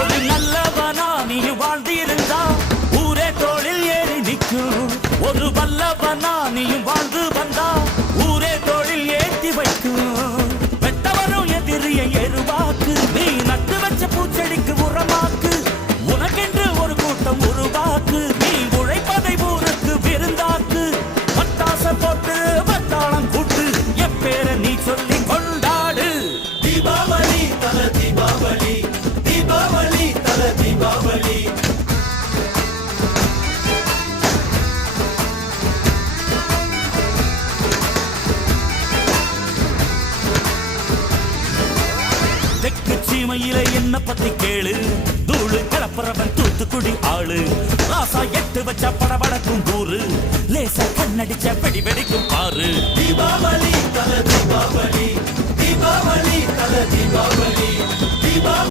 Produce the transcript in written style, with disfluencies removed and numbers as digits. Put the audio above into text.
ஒரு நல்லவனா நீ வாழ்ந்திருந்தா ஊரே தோளில் ஏறி நிற்கும். ஒரு வல்லவனா நீயும் வாழ்ந்து வந்தா ஊரே தோளில் ஏற்றி வைக்கும். வெட்டவரும் எதிரியை எருவாக்கு, நீ நட்டு வச்ச பூச்செடிக்கு உரமாக்கு. உனக்கென்று ஒரு கூட்டம் உருவாக்கு, நீ உழைப்பதை ஊருக்கு விருந்தாக்கு. பட்டாச போட்டு வட்டாளம் கூட்டு, எப்பேர நீ சொல்லி கொண்டாடு. தீபாவளி தல தீபாவளி, தீபாவளி தல தீபாவளி. தெற்கு சீமையில என்ன பத்தி கேளு, தூளு கிளப்புறவன் தூத்துக்குடி ஆளு. ராசா எட்டு வச்ச படபடக்கும் கூறு, லேசா கண்ணடிச்ச வெடி வெடிக்கும் பாரு. தீபாவளி தல தீபாவளி, தீபாவளி தல தீபாவளி, தீபாவளி.